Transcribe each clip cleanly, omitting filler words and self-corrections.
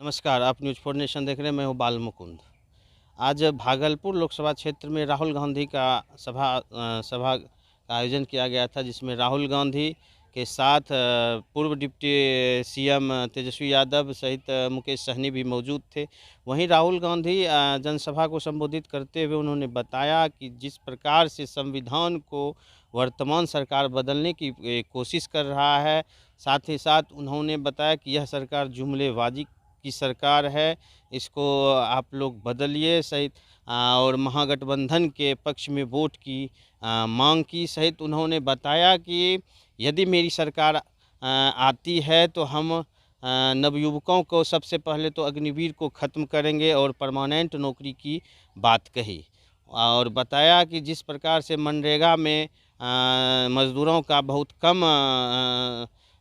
नमस्कार, आप news 4 nation देख रहे हैं। मैं हूं बाल मुकुंद। आज भागलपुर लोकसभा क्षेत्र में राहुल गांधी का सभा का आयोजन किया गया था, जिसमें राहुल गांधी के साथ पूर्व डिप्टी सीएम तेजस्वी यादव सहित मुकेश सहनी भी मौजूद थे। वहीं राहुल गांधी जनसभा को संबोधित करते हुए उन्होंने बताया कि जिस प्रकार से संविधान को वर्तमान सरकार बदलने की कोशिश कर रहा है, साथ ही साथ उन्होंने बताया कि यह सरकार जुमलेबाजी की सरकार है, इसको आप लोग बदलिए सहित और महागठबंधन के पक्ष में वोट की मांग की। सहित उन्होंने बताया कि यदि मेरी सरकार आती है तो हम नवयुवकों को सबसे पहले तो अग्निवीर को ख़त्म करेंगे और परमानेंट नौकरी की बात कही। और बताया कि जिस प्रकार से मनरेगा में मज़दूरों का बहुत कम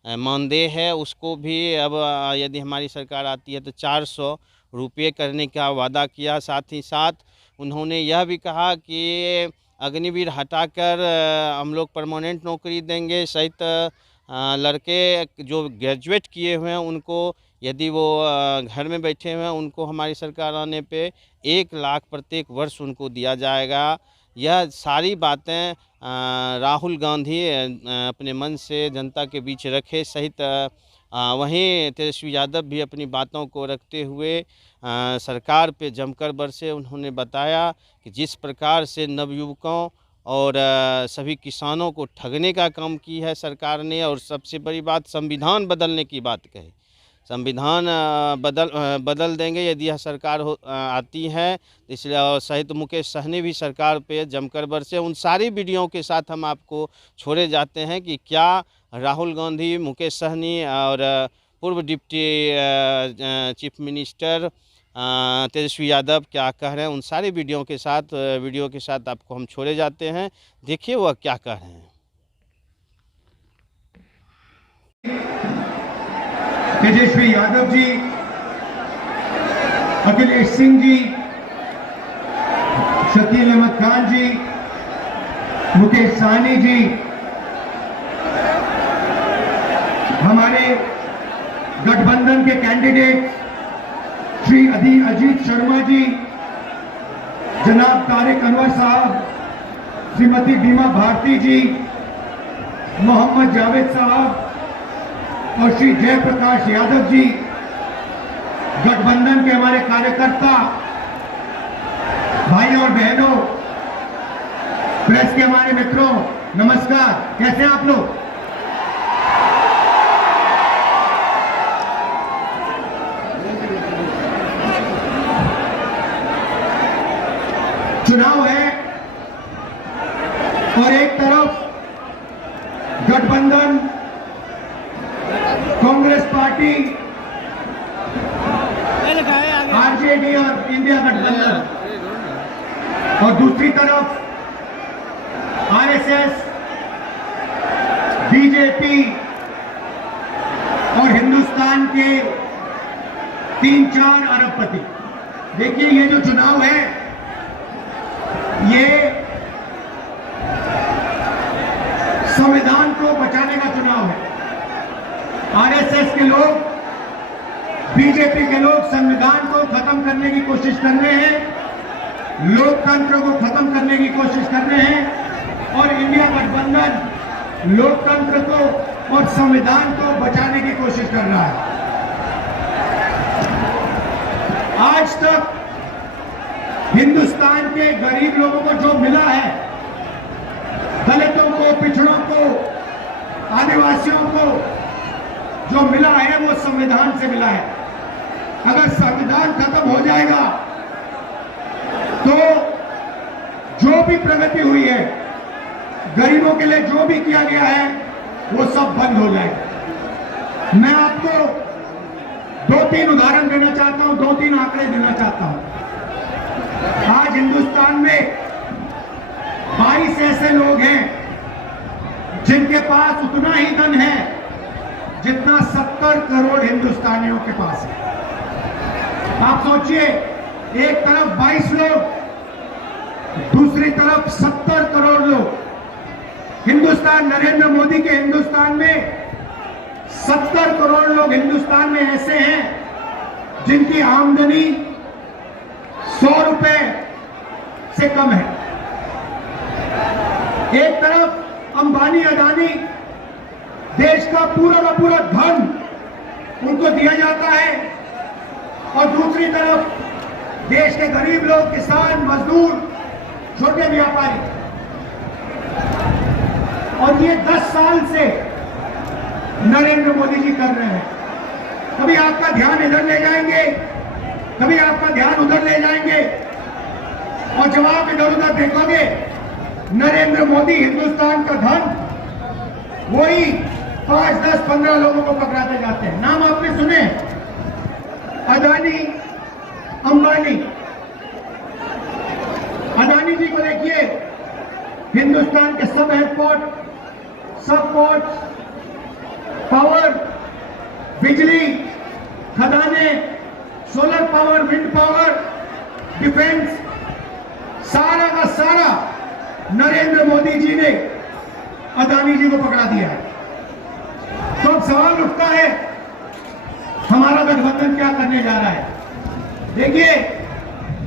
मानदेय है, उसको भी अब यदि हमारी सरकार आती है तो 400 रुपये करने का वादा किया। साथ ही साथ उन्होंने यह भी कहा कि अग्निवीर हटाकर हम लोग परमानेंट नौकरी देंगे। सहित लड़के जो ग्रेजुएट किए हुए हैं उनको, यदि वो घर में बैठे हुए हैं, उनको हमारी सरकार आने पे 1 लाख प्रत्येक वर्ष उनको दिया जाएगा। यह सारी बातें राहुल गांधी अपने मन से जनता के बीच रखे। सहित वहीं तेजस्वी यादव भी अपनी बातों को रखते हुए सरकार पे जमकर बरसे। उन्होंने बताया कि जिस प्रकार से नवयुवकों और सभी किसानों को ठगने का काम की है सरकार ने, और सबसे बड़ी बात संविधान बदलने की बात कही। संविधान बदल देंगे यदि यह सरकार आती है, इसलिए और सहित मुकेश सहनी भी सरकार पे जमकर बरसे। उन सारी वीडियो के साथ हम आपको छोड़े जाते हैं कि क्या राहुल गांधी, मुकेश सहनी और पूर्व deputy chief minister Tejashwi Yadav क्या कह रहे हैं। उन सारी वीडियो के साथ आपको हम छोड़े जाते हैं। देखिए वह क्या कह रहे हैं। तेजस्वी यादव जी, अखिलेश सिंह जी, शकील अहमद खान जी, मुकेश सहनी जी, हमारे गठबंधन के कैंडिडेट श्री अजीत शर्मा जी, जनाब तारिक अनवर साहब, श्रीमती बीमा भारती जी, मोहम्मद जावेद साहब और श्री जयप्रकाश यादव जी, गठबंधन के हमारे कार्यकर्ता भाई और बहनों, प्रेस के हमारे मित्रों, नमस्कार। कैसे हैं आप लोग? चुनाव है और एक तरफ गठबंधन, कांग्रेस पार्टी, आरजेडी और इंडिया गठबंधन, और दूसरी तरफ आरएसएस, बीजेपी और हिंदुस्तान के 3-4 अरबपति। देखिए, ये जो चुनाव है ये संविधान को बचाने का चुनाव है। आरएसएस के लोग, बीजेपी के लोग संविधान को खत्म करने की कोशिश कर रहे हैं, लोकतंत्र को खत्म करने की कोशिश कर रहे हैं, और इंडिया गठबंधन लोकतंत्र को और संविधान को बचाने की कोशिश कर रहा है। आज तक हिंदुस्तान के गरीब लोगों को जो मिला है, दलितों को, पिछड़ों को, आदिवासियों को जो मिला है वो संविधान से मिला है। अगर संविधान खत्म हो जाएगा तो जो भी प्रगति हुई है, गरीबों के लिए जो भी किया गया है, वो सब बंद हो जाएगा। मैं आपको 2-3 उदाहरण देना चाहता हूं, 2-3 आंकड़े देना चाहता हूं। आज हिंदुस्तान में 22 ऐसे लोग हैं जिनके पास उतना ही धन है जितना 70 करोड़ हिंदुस्तानियों के पास है। आप सोचिए, एक तरफ 22 लोग, दूसरी तरफ 70 करोड़ लोग। हिंदुस्तान, नरेंद्र मोदी के हिंदुस्तान में 70 करोड़ लोग हिंदुस्तान में ऐसे हैं जिनकी आमदनी 100 रुपए से कम है। एक तरफ अंबानी अदानी देश का पूरा धन उनको दिया जाता है और दूसरी तरफ देश के गरीब लोग, किसान, मजदूर, छोटे व्यापारी, और ये 10 साल से नरेंद्र मोदी जी कर रहे हैं। कभी आपका ध्यान इधर ले जाएंगे, कभी आपका ध्यान उधर ले जाएंगे, और जब आप इधर उधर देखोगे नरेंद्र मोदी हिंदुस्तान का धन वही 5, 10, 15 लोगों को पकड़ाते जाते हैं। नाम आपने सुने, अदानी, अंबानी। अदानी जी को देखिए, हिंदुस्तान के सब एयरपोर्ट, सब पोर्ट, पावर, बिजली, खदाने, solar power, wind power, defence, सारा का सारा नरेंद्र मोदी जी ने अदानी जी को पकड़ा दिया है। तो अब सवाल उठता है, हमारा गठबंधन क्या करने जा रहा है? देखिए,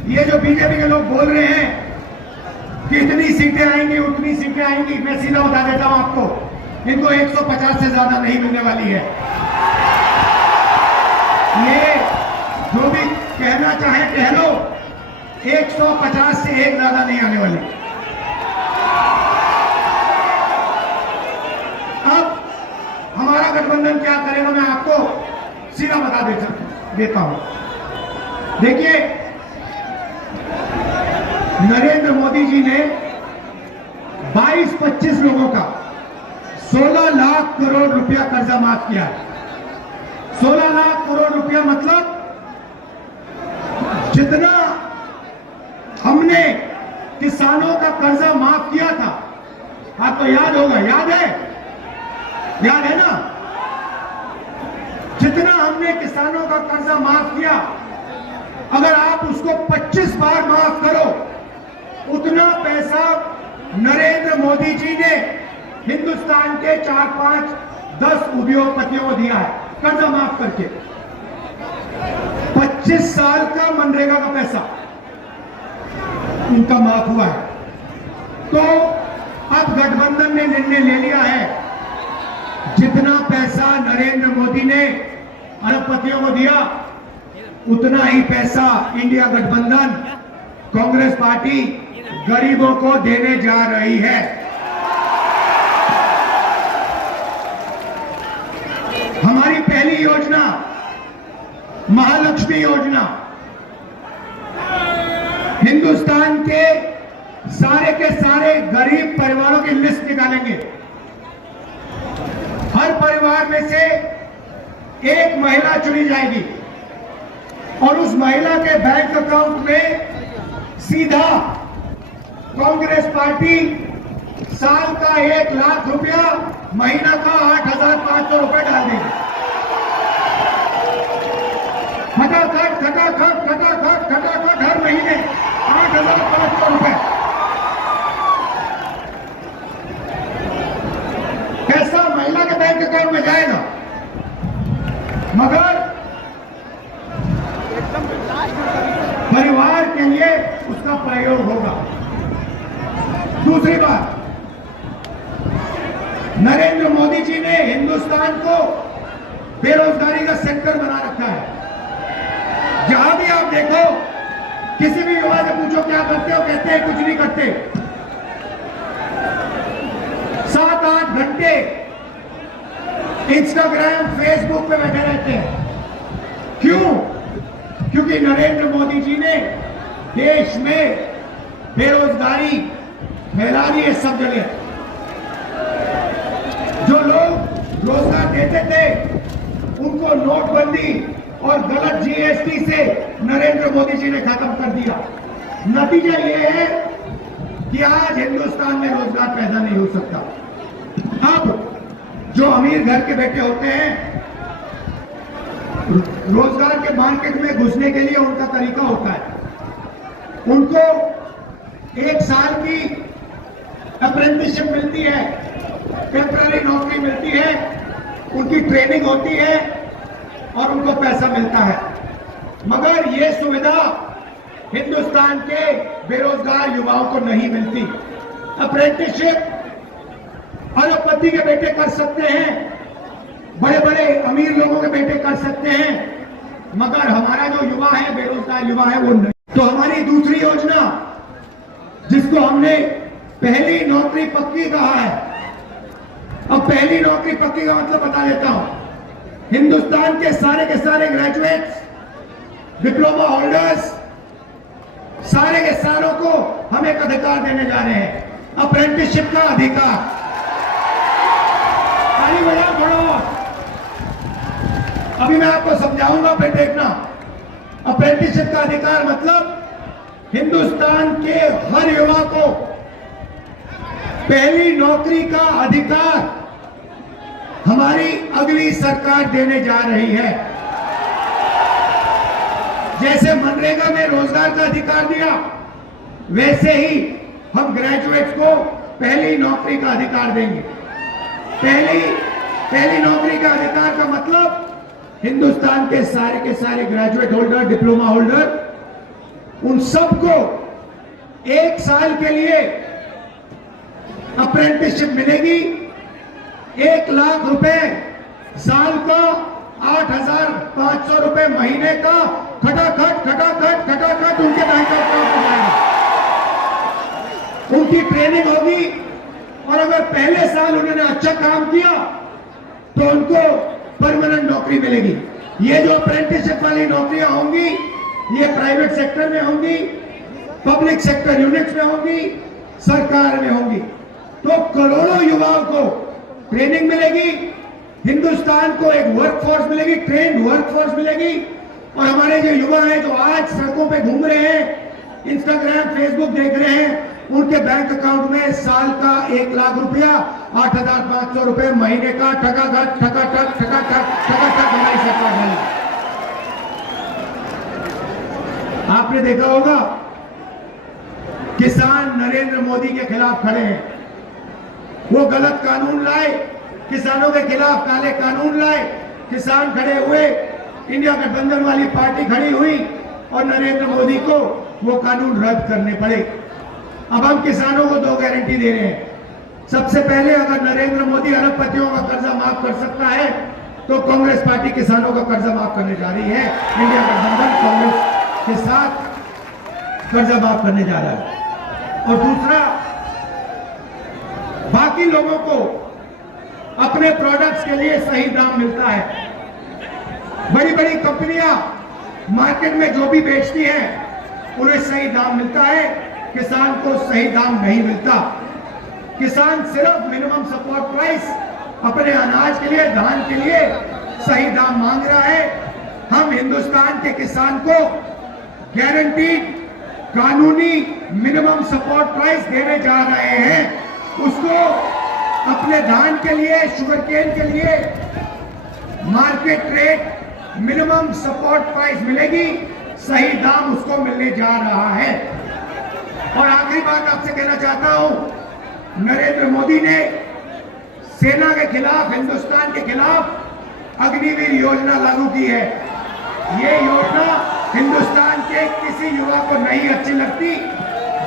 ये जो बीजेपी के लोग बोल रहे हैं कि इतनी सीटें आएंगी, उतनी सीटें आएंगी, मैं सीधा बता देता हूं आपको, इनको 150 से ज्यादा नहीं मिलने वाली है। ये जो भी कहना चाहे कह लो, 150 से एक ज्यादा नहीं आने वाली। अब हमारा गठबंधन क्या करेगा, मैं आपको सीधा बता देता हूं। देखिए, नरेंद्र मोदी जी ने 22-25 लोगों का 16 लाख करोड़ रुपया कर्जा माफ किया है। 16 लाख करोड़ रुपया मतलब जितना हमने किसानों का कर्जा माफ किया था, आपको याद होगा, याद है ना? जितना हमने किसानों का कर्जा माफ किया, अगर आप उसको 25 बार माफ करो, उतना पैसा नरेंद्र मोदी जी ने हिंदुस्तान के 4, 5, 10 उद्योगपतियों को दिया है कर्जा माफ करके। 25 साल का मनरेगा का पैसा उनका माफ हुआ है। तो अब गठबंधन ने निर्णय ले लिया है, जितना पैसा नरेंद्र मोदी ने अरबपतियों को दिया, उतना ही पैसा इंडिया गठबंधन, कांग्रेस पार्टी गरीबों को देने जा रही है। हमारी पहली योजना महालक्ष्मी योजना, हिंदुस्तान के सारे गरीब परिवारों की लिस्ट निकालेंगे। हर परिवार में से एक महिला चुनी जाएगी और उस महिला के बैंक अकाउंट में सीधा कांग्रेस पार्टी साल का 1 लाख रुपया, महीना का 8,500 रुपए डाल देगी। खटाखट हर महीने 8,500 रुपए पैसा महिला के बैंक अकाउंट में जाएगा, मगर परिवार के लिए उसका प्रयोग होगा। दूसरी बात, नरेंद्र मोदी जी ने हिंदुस्तान को बेरोजगारी का सेक्टर बना रखा है। जहां भी आप देखो, किसी भी युवा से पूछो क्या करते हो, कहते हैं कुछ नहीं करते। 7-8 घंटे इंस्टाग्राम, फेसबुक पे बैठे रहते हैं। क्यों? क्योंकि नरेंद्र मोदी जी ने देश में बेरोजगारी फैला दी है सब जगह। जो लोग रोजगार देते थे, उनको नोटबंदी और गलत जीएसटी से नरेंद्र मोदी जी ने खत्म कर दिया। नतीजा ये है कि आज हिंदुस्तान में रोजगार पैदा नहीं हो सकता। अब जो अमीर घर के बेटे होते हैं, रोजगार के मार्केट में घुसने के लिए उनका तरीका होता है, उनको 1 साल की अप्रेंटिसशिप मिलती है, टेम्पररी नौकरी मिलती है, उनकी ट्रेनिंग होती है और उनको पैसा मिलता है। मगर ये सुविधा हिंदुस्तान के बेरोजगार युवाओं को नहीं मिलती। अप्रेंटिसशिप अरबपति के बेटे कर सकते हैं, बड़े बड़े अमीर लोगों के बेटे कर सकते हैं, मगर हमारा जो युवा है, बेरोजगार युवा है, वो नहीं। तो हमारी दूसरी योजना, जिसको हमने पहली नौकरी पक्की कहा है, अब पहली नौकरी पक्की का मतलब बता देता हूं। हिंदुस्तान के सारे ग्रेजुएट्स, डिप्लोमा होल्डर्स, सारे के सारों को हम एक अधिकार देने जा रहे हैं, अप्रेंटिसशिप का अधिकार। ताली बजाओ थोड़ा। अभी मैं आपको समझाऊंगा, फिर देखना। अप्रेंटिसशिप का अधिकार मतलब हिंदुस्तान के हर युवा को पहली नौकरी का अधिकार हमारी अगली सरकार देने जा रही है। जैसे मनरेगा में रोजगार का अधिकार दिया, वैसे ही हम ग्रेजुएट्स को पहली नौकरी का अधिकार देंगे। पहली नौकरी का अधिकार का मतलब हिंदुस्तान के सारे ग्रेजुएट होल्डर, डिप्लोमा होल्डर, उन सबको 1 साल के लिए अप्रेंटिसशिप मिलेगी। 1 लाख रुपए साल का, 8,500 रुपए महीने का, खटाखट उनके बैंक अकाउंट में जाएगा। उनकी ट्रेनिंग होगी और अगर पहले साल उन्होंने अच्छा काम किया तो उनको परमानेंट नौकरी मिलेगी। ये जो अप्रेंटिसशिप वाली नौकरियां होंगी, ये प्राइवेट सेक्टर में होंगी, पब्लिक सेक्टर यूनिट्स में होंगी, सरकार में होंगी। तो करोड़ों युवाओं को ट्रेनिंग मिलेगी, हिंदुस्तान को एक वर्कफोर्स मिलेगी, ट्रेंड वर्कफोर्स मिलेगी। और हमारे जो युवा हैं, जो आज सड़कों पे घूम रहे हैं, इंस्टाग्राम, फेसबुक देख रहे हैं, उनके बैंक अकाउंट में साल का 1 लाख रुपया, 8,500 रुपए महीने का, ठकाठक हमारी सरकार डालेगी। आपने देखा होगा, किसान नरेंद्र मोदी के खिलाफ खड़े हैं। वो गलत कानून लाए, किसानों के खिलाफ काले कानून लाए, किसान खड़े हुए, इंडिया गठबंधन वाली पार्टी खड़ी हुई और नरेंद्र मोदी को वो कानून रद्द करने पड़े। अब हम किसानों को 2 गारंटी दे रहे हैं। सबसे पहले, अगर नरेंद्र मोदी अरबपतियों का कर्जा माफ कर सकता है तो कांग्रेस पार्टी किसानों का कर्जा माफ करने जा रही है। इंडिया गठबंधन कांग्रेस के साथ कर्जा माफ करने जा रहा है। और दूसरा, बाकी लोगों को अपने प्रोडक्ट्स के लिए सही दाम मिलता है। बड़ी बड़ी कंपनियां मार्केट में जो भी बेचती हैं, उन्हें सही दाम मिलता है, किसान को सही दाम नहीं मिलता। किसान सिर्फ मिनिमम सपोर्ट प्राइस अपने अनाज के लिए, धान के लिए सही दाम मांग रहा है। हम हिंदुस्तान के किसान को गारंटीड कानूनी मिनिमम सपोर्ट प्राइस देने जा रहे हैं। उसको अपने धान के लिए, शुगर केन के लिए market rate minimum support price मिलेगी, सही दाम उसको मिलने जा रहा है। और आखिरी बात आपसे कहना चाहता हूं, नरेंद्र मोदी ने सेना के खिलाफ, हिंदुस्तान के खिलाफ अग्निवीर योजना लागू की है। ये योजना हिंदुस्तान के किसी युवा को नहीं अच्छी लगती।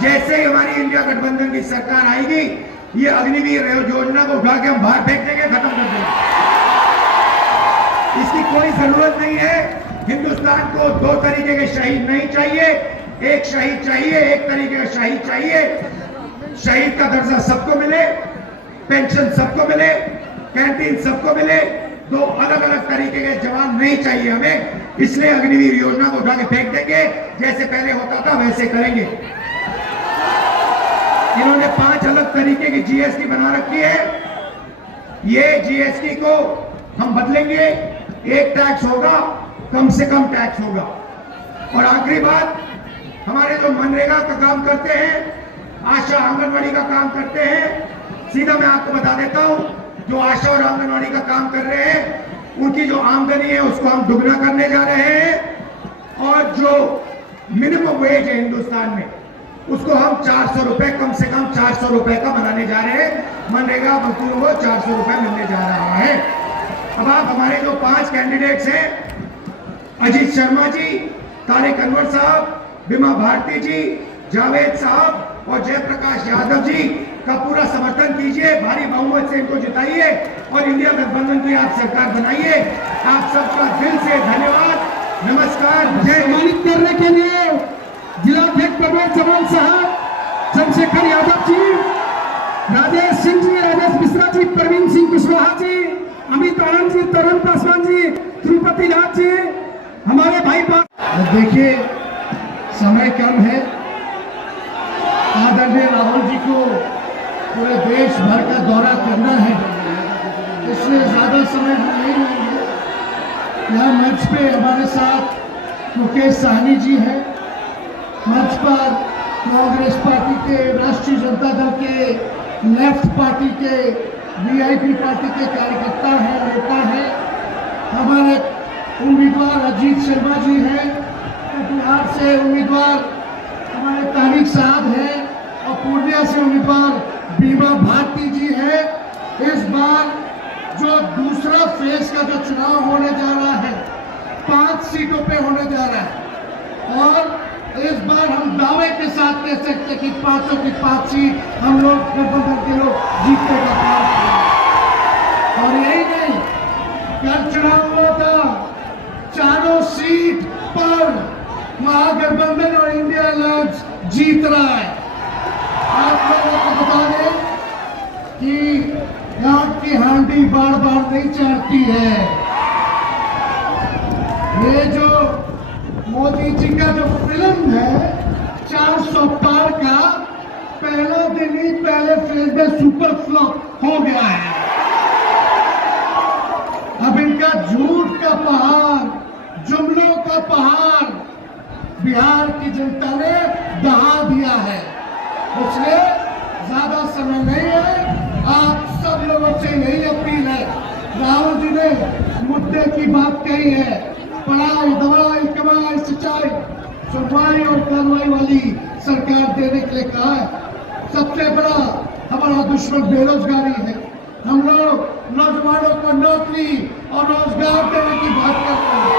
जैसे ही हमारी इंडिया गठबंधन की सरकार आएगी, ये अग्निवीर योजना को उठा के हम बाहर फेंक देंगे, खत्म कर देंगे। इसकी कोई जरूरत नहीं है। हिंदुस्तान को 2 तरीके के शहीद नहीं चाहिए। एक शहीद चाहिए, एक तरीके का शहीद चाहिए। शहीद का दर्जा सबको मिले, पेंशन सबको मिले, कैंटीन सबको मिले। 2 अलग अलग तरीके के जवान नहीं चाहिए हमें। इसलिए अग्निवीर योजना को उठा के फेंक देंगे, जैसे पहले होता था वैसे करेंगे। इन्होंने 5 अलग तरीके की जीएसटी बना रखी है। ये जीएसटी को हम बदलेंगे। एक टैक्स होगा, कम से कम टैक्स होगा। और आखिरी बात, हमारे जो मनरेगा का काम करते हैं, आशा आंगनवाड़ी का काम करते हैं, सीधा मैं आपको बता देता हूं, जो आशा और आंगनवाड़ी का काम कर रहे हैं, उनकी जो आमदनी है उसको हम दुगना करने जा रहे हैं। और जो मिनिमम वेज है हिंदुस्तान में, उसको हम 400 रुपए, कम से कम 400 रुपए का बनाने जा रहे हैं। मनरेगा मजदूरों को 400 रुपए मिलने जा रहा है। अब आप हमारे जो 5 कैंडिडेट्स हैं, अजीत शर्मा जी, तारिक अनवर साहब, बीमा भारती जी, जावेद साहब और जयप्रकाश यादव जी का पूरा समर्थन कीजिए। भारी बहुमत से इनको जिताइए और इंडिया गठबंधन की आप सरकार बनाइए। आप सबका दिल से धन्यवाद, नमस्कार। सम्मानित करने के लिए जिलाध्यक्ष परवेज चौहान साहब, चंद्रशेखर यादव जी, राजेश सिंह जी, राजेश मिश्रा जी, प्रवीण सिंह कुशवाहा जी, अमित आनंद जी, तरुण पासवान जी, तिरुपति राज जी, हमारे भाई देखिए समय कम है। आदरणीय राहुल जी को पूरे देश भर का दौरा करना है, इसलिए ज्यादा समय हम नहीं लेंगे। यहाँ मंच पे हमारे साथ मुकेश साहनी जी हैं, मंच पर कांग्रेस पार्टी के, राष्ट्रीय जनता दल के, लेफ्ट पार्टी के, वीआईपी पार्टी के कार्यकर्ता हैं, नेता हैं। हमारे उम्मीदवार अजीत शर्मा जी हैं, बिहार से उम्मीदवार हमारे तारिक साहब हैं और पूर्णिया से उम्मीदवार बीमा भारती जी हैं। इस बार जो दूसरा फेज का जो चुनाव होने जा रहा है 5 सीटों पे होने जा रहा है और इस बार हम दावे के साथ कह सकते हैं कि 5 की 5 सीट हम लोग गठबंधन के लोग जीतने का काम करेंगे। और यही नहीं, कल चुनाव हुआ था, चारों सीट पर महागठबंधन और इंडिया अलायंस जीत रहा है। आप लोगों को बता दें कि यहाँ की हांडी बार बार नहीं चढ़ती है। ये जो मोदी जी का जो फिल्म है 400 पार का, पहला दिन ही पहले फेज में सुपर फ्लॉप हो गया है। अब इनका झूठ का पहाड़, जुमलों का पहाड़ बिहार की जनता ने दहा दिया है। इसलिए ज्यादा समय नहीं है, आप सब लोगों से यही अपील है। राहुल जी ने मुद्दे की बात कही है, पढ़ाई, दवाई, कमाई, सिंचाई, सुनवाई और कार्रवाई वाली सरकार देने के लिए कहा है। सबसे बड़ा हमारा दुश्मन बेरोजगारी है। हम लोग नौजवानों को नौकरी और रोजगार देने की बात करते हैं,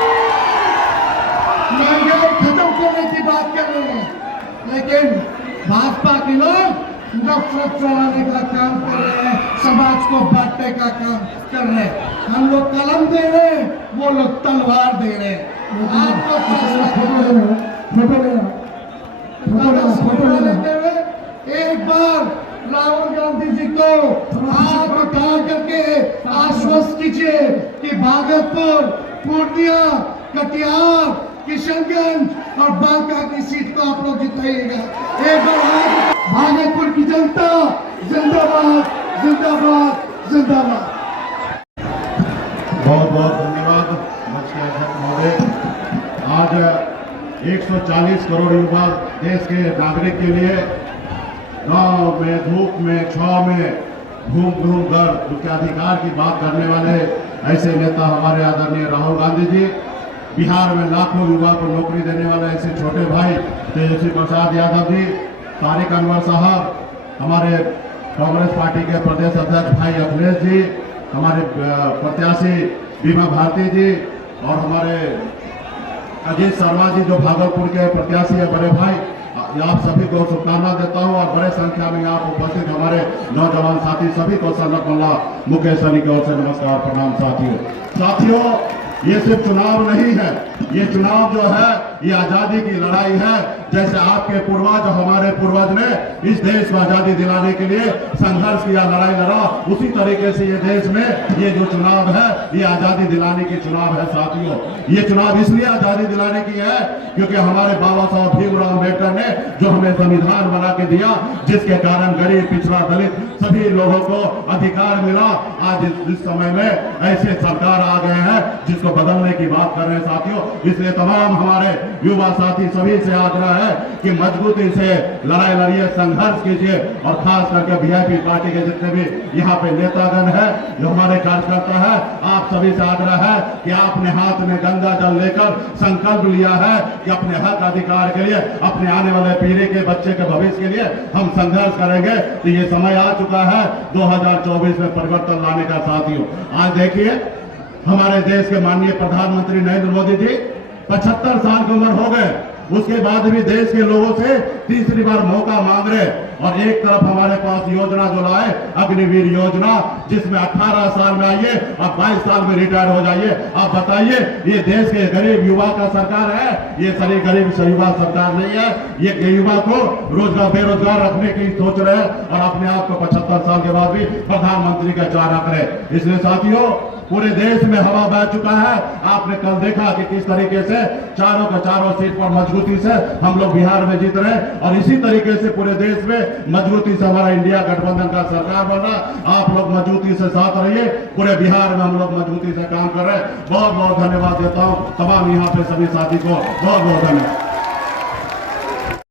महंगाई खत्म करने की बात कर रहे हैं, लेकिन भाजपा के लोग नफरत फैलाने का काम कर रहे हैं, समाज को बांटने का काम कर रहे हैं। हम लोग कलम दे रहे हैं, वो लोग तलवार दे रहे हैं। आपको फोटो लेते हुए एक बार राहुल गांधी जी को हाथ उठा करके आश्वस्त कीजिए कि भागलपुर, पूर्णिया, कटिहार, किशनगंज और बांका की सीट को आप लोग जिताइएगा। एक बार भागलपुर की जनता जिंदाबाद, जिंदाबाद, जिंदाबाद। बहुत बहुत धन्यवाद मंच के अध्यक्ष महोदय। आज 140 करोड़ युवा देश के नागरिक के लिए गांव में, धूप में, छाव में घूम कर उनके अधिकार की बात करने वाले ऐसे नेता हमारे आदरणीय राहुल गांधी जी, बिहार में लाखों युवा को नौकरी देने वाले ऐसे छोटे भाई तेजस्वी प्रसाद यादव जी, तारिक अनवर साहब, हमारे कांग्रेस पार्टी के प्रदेश अध्यक्ष भाई अखिलेश जी, हमारे प्रत्याशी बीमा भारती जी और हमारे अजीत शर्मा जी जो भागलपुर के प्रत्याशी है बड़े भाई, आप सभी को शुभकामना देता हूं और बड़े संख्या में यहाँ उपस्थित हमारे नौजवान साथी सभी को संगत मोहल्ला मुकेश सनी की ओर से नमस्कार, प्रणाम। साथियों, ये सिर्फ चुनाव नहीं है, ये चुनाव जो है ये आजादी की लड़ाई है। जैसे आपके पूर्वज, हमारे पूर्वज ने इस देश को आजादी दिलाने के लिए संघर्ष किया, लड़ाई लड़ा, उसी तरीके से ये देश में ये जो चुनाव है ये आजादी दिलाने की चुनाव है। साथियों, ये चुनाव इसलिए आजादी दिलाने की है क्योंकि हमारे बाबा साहब भीमराव अम्बेडकर ने जो हमें संविधान बना के दिया, जिसके कारण गरीब, पिछड़ा, दलित सभी लोगों को अधिकार मिला। आज इस समय में ऐसे सरकार आ गए हैं जिसको बदलने की बात कर रहे हैं। साथियों, इसलिए तमाम हमारे युवा साथी सभी से आग्रह है कि मजबूती से लड़ाई लड़िए, संघर्ष कीजिए और खास करके वीआईपी पार्टी के जितने भी यहाँ पे नेतागण है, जो हमारे कार्यकर्ता है, आप सभी से आग्रह है कि आपने हाथ में गंगा जल लेकर संकल्प लिया है कि अपने हक अधिकार के लिए, अपने आने वाले पीढ़ी के बच्चे के भविष्य के लिए हम संघर्ष करेंगे। तो ये समय आ चुका है 2024 में परिवर्तन लाने का। साथियों, आज देखिए हमारे देश के माननीय प्रधानमंत्री नरेंद्र मोदी जी 75 साल की उम्र हो गए, उसके बाद भी देश के लोगों से तीसरी बार मौका मांग रहे। और एक तरफ हमारे पास योजना जो लाए अग्निवीर योजना, जिसमें 18 साल में आइए और 22 साल में रिटायर हो जाइए। आप बताइए, ये देश के गरीब युवा का सरकार है? ये सारी गरीब युवा सरकार नहीं है। ये युवा को रोजगार बेरोजगार रखने की सोच रहे हैं और अपने आप को 75 साल के बाद भी प्रधानमंत्री का चाह रख रहे। इसलिए साथियों, पूरे देश में हवा बह चुका है। आपने कल देखा कि किस तरीके से चारों के चारों सीट पर मजबूती से हम लोग बिहार में जीत रहे हैं और इसी तरीके से पूरे देश में मजबूती से हमारा इंडिया गठबंधन का सरकार बना। आप लोग मजबूती से साथ रहिए, पूरे बिहार में हम लोग मजबूती से काम कर रहे हैं। बहुत बहुत धन्यवाद देता हूँ तमाम यहाँ पे सभी साथी को, बहुत बहुत धन्यवाद।